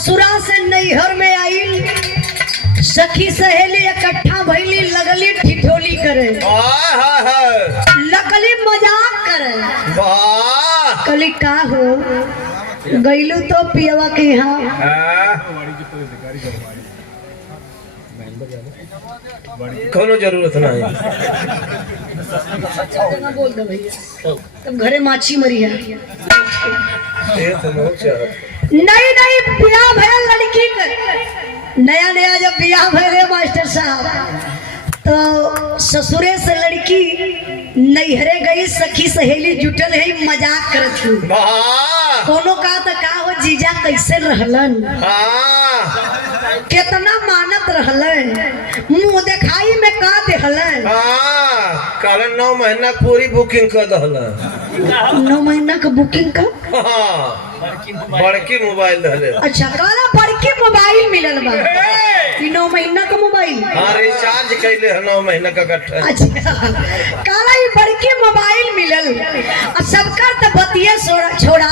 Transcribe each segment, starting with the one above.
ससुरा से नैहर में आई, सखी सहेली इकट्ठा भइली, लगली ठिठोली करे, लगली मजाक करे। कली का हो गईलू तो पियवा के यहाँ कोनो जरूरत नहीं। बोल दो भैया, तब घरे माछी मरी है। नहीं नहीं ब्याह भया लड़की का, नया नया जब ब्याह भले मास्टर साहब, तो ससुरे से लड़की नैहरे गई, सखी सहेली जुटल है, मजाक करत थी। कोनो का तो का हो जीजा कैसे रहलन, कितना मानत रहलन, मुंह दिखाई में का देहलन। काल 9 महीना पूरी बुकिंग कर दहला। 9 महीना का बुकिंग का बड़की मोबाइल दहले। अच्छा काला बड़की मोबाइल मिलल बा, 9 महीना का मोबाइल। हाँ रिचार्ज कैले है 9 महीना का गट्ठा। अच्छा काला ये बड़की मोबाइल मिलल, सबका तो बतिये छोड़ा,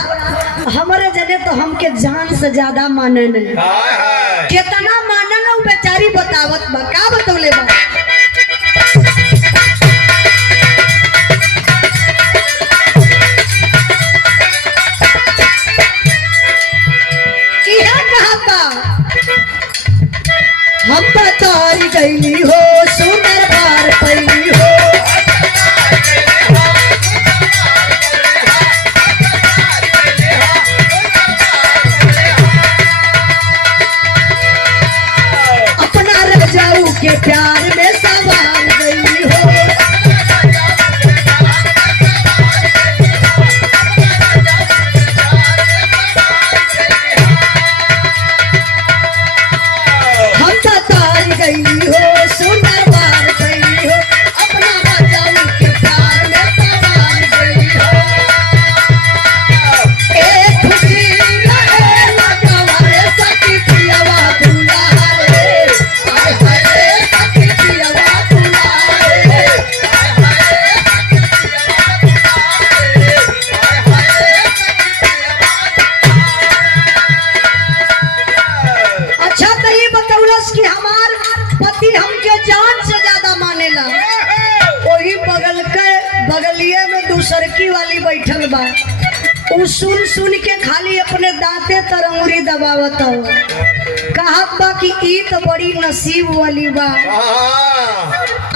हमारे जने तो हमके जान से ज्यादा मानन, कितना मानन उ बेचारी बतावत बा, का बतौले बा। हम बताई गईली हो सुंदर बार पैली हो, अपना रजाऊ के प्यार में सवार गईली हो। बगलिए में दूसरकी वाली बैठल बा, उ सुन सुन के खाली अपने दांते तरंगुरी दबावत हो, कहत बा कि ई तो बड़ी नसीब वाली बा,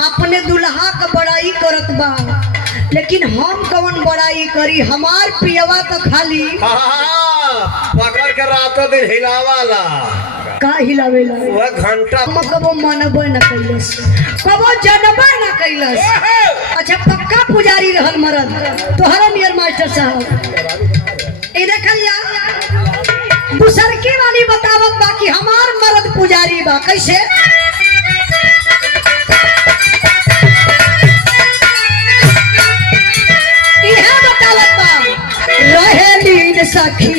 अपने दुल्हा का बड़ाई करत बा, लेकिन हम कौन बड़ाई करी, हमार पियवा तो खाली पकड़ के रातों दिन हिलावाला। का हिलावेला वह घंटा कबो मनबे न कैलस, कबो जनबे न कैलस। अच्छा पक्का पुजारी रहल मरद तोहरा नियर मास्टर साहब। ए देखिया दूसरकी वाली बतावत बा कि हमार मरद पुजारी बा, कैसे इहे बतावत बा। रहेलीन सखी